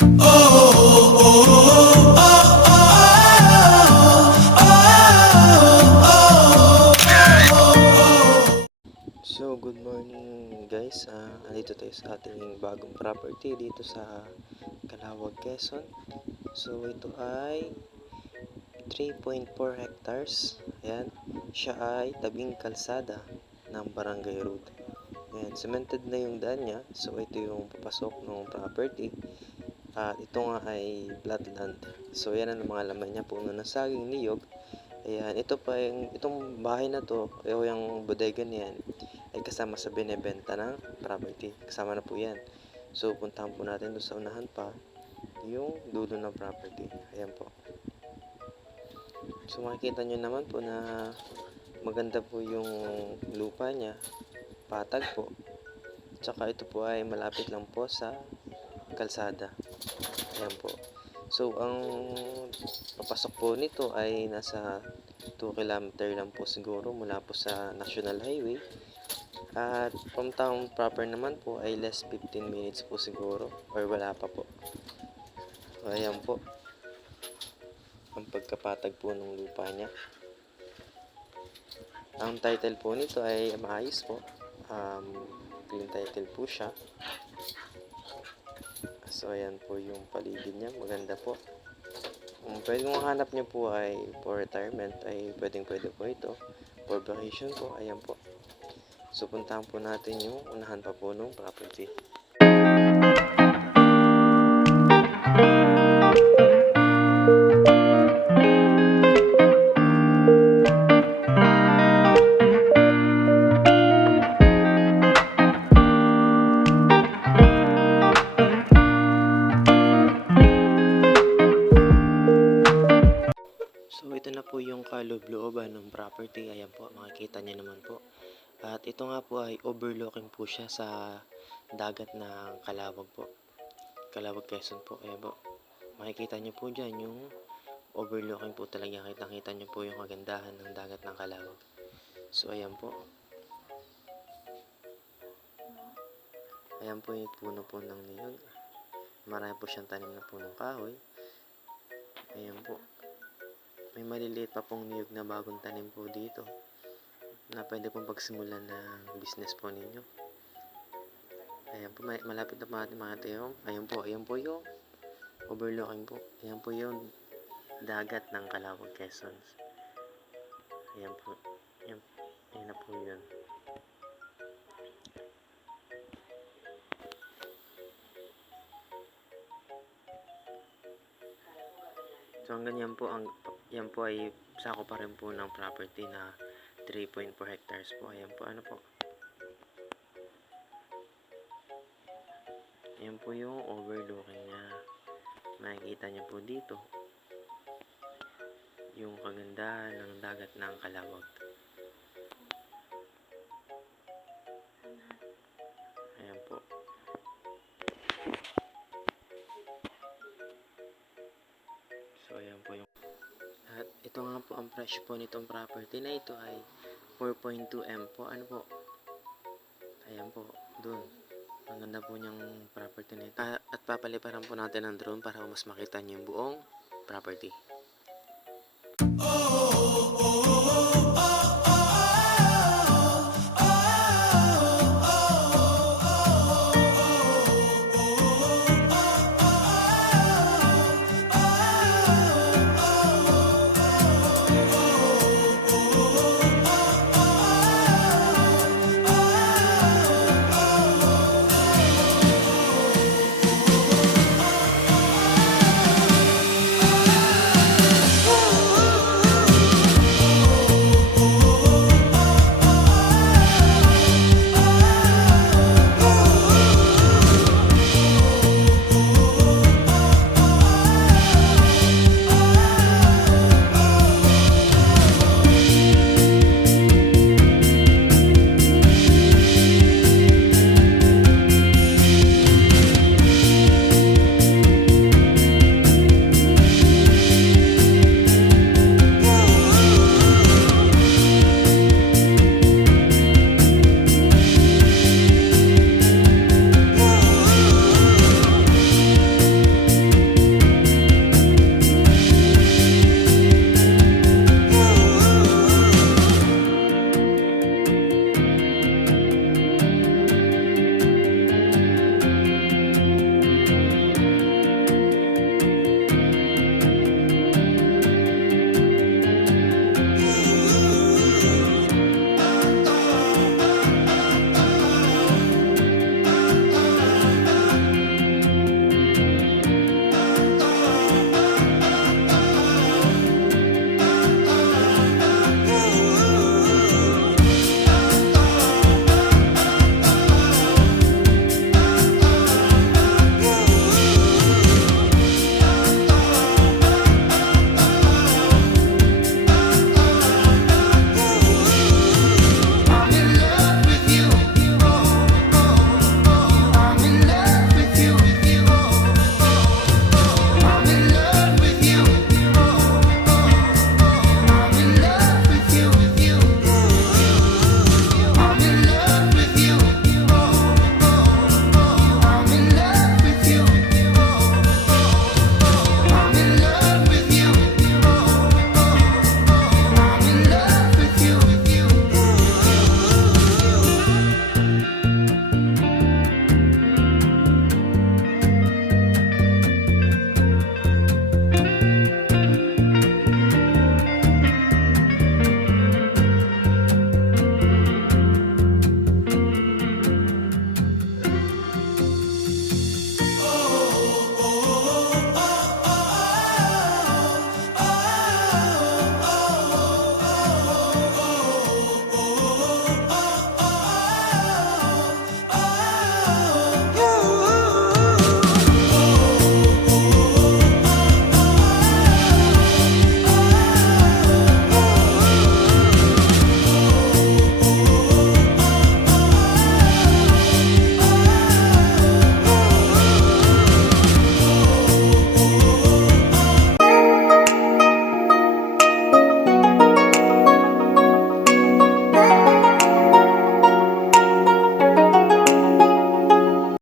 So, good morning guys. Andito tayo sa ating bagong property dito sa Calawag, Quezon. So, ito ay 3.4 hectares. Ayan. Siya ay tabing kalsada ng Barangay Road. Ayan. Cemented na yung daan niya. So, ito yung papasok ng property. At ito nga ay flatland. So, yan ang mga laman niya. Puno ng saging, niyog. Ayan, itong bahay na to, yung bodega niyan, ay kasama sa binebenta ng property. Kasama na po yan. So, puntahan po natin doon sa unahan pa, yung dulo ng property. Ayan po. So, makikita nyo naman po na maganda po yung lupa niya. Patag po. Tsaka ito po ay malapit lang po sa kalsada. Ayan po. So, ang papasok po nito ay nasa 2 kilometer lang po siguro mula po sa National Highway. At from town proper naman po ay less 15 minutes po siguro or wala pa po. So, ayan po. Ang pagkapatag po ng lupa niya. Ang title po nito ay maayos po. Clean title po siya. So, ayan po yung paligid niya. Maganda po. Kung pwede kong hanap niyo po ay for retirement, ay pwede po ito. For vacation po, ayan po. So, puntahan po natin yung unahan pa po ng property. So, ito na po yung kaloob-looban ng property. Ayan po, makikita niyo naman po. At ito nga po ay overlooking po siya sa dagat ng Calawag po. Calawag, Quezon po. Ayan po. Makikita niyo po dyan yung overlooking po talaga. Kitang-kita niyo po yung kagandahan ng dagat ng Calawag. So, ayan po. Ayan po yung puno po ng niyog. Marami po siyang tanim na punong kahoy. Ayan po. May maliliit pa pong niyog na bagong tanim po dito na pwede pong pagsimulan ng business po ninyo. Ayan po, malapit na po natin mga tayong. Ayan po yung overlooking po. Ayan po yung dagat ng Calawag, Quezon. Ayan po. Ayan na po yun. So, hanggang yan po ay sako pa rin po ng property na 3.4 hectares po. Ayan po, ano po. Ayan po yung overlooking niya. Makikita niyo po dito yung kagandahan ng dagat ng Calawag. Ayan po. So, ayan po yung. At ito nga po ang presyo po nitong property na ito ay 4.2 M po. Ano po? Ayan po, dun. Ang ganda po niyang property na ito. At papaliparan po natin ang drone para mas makita niyo yung buong property.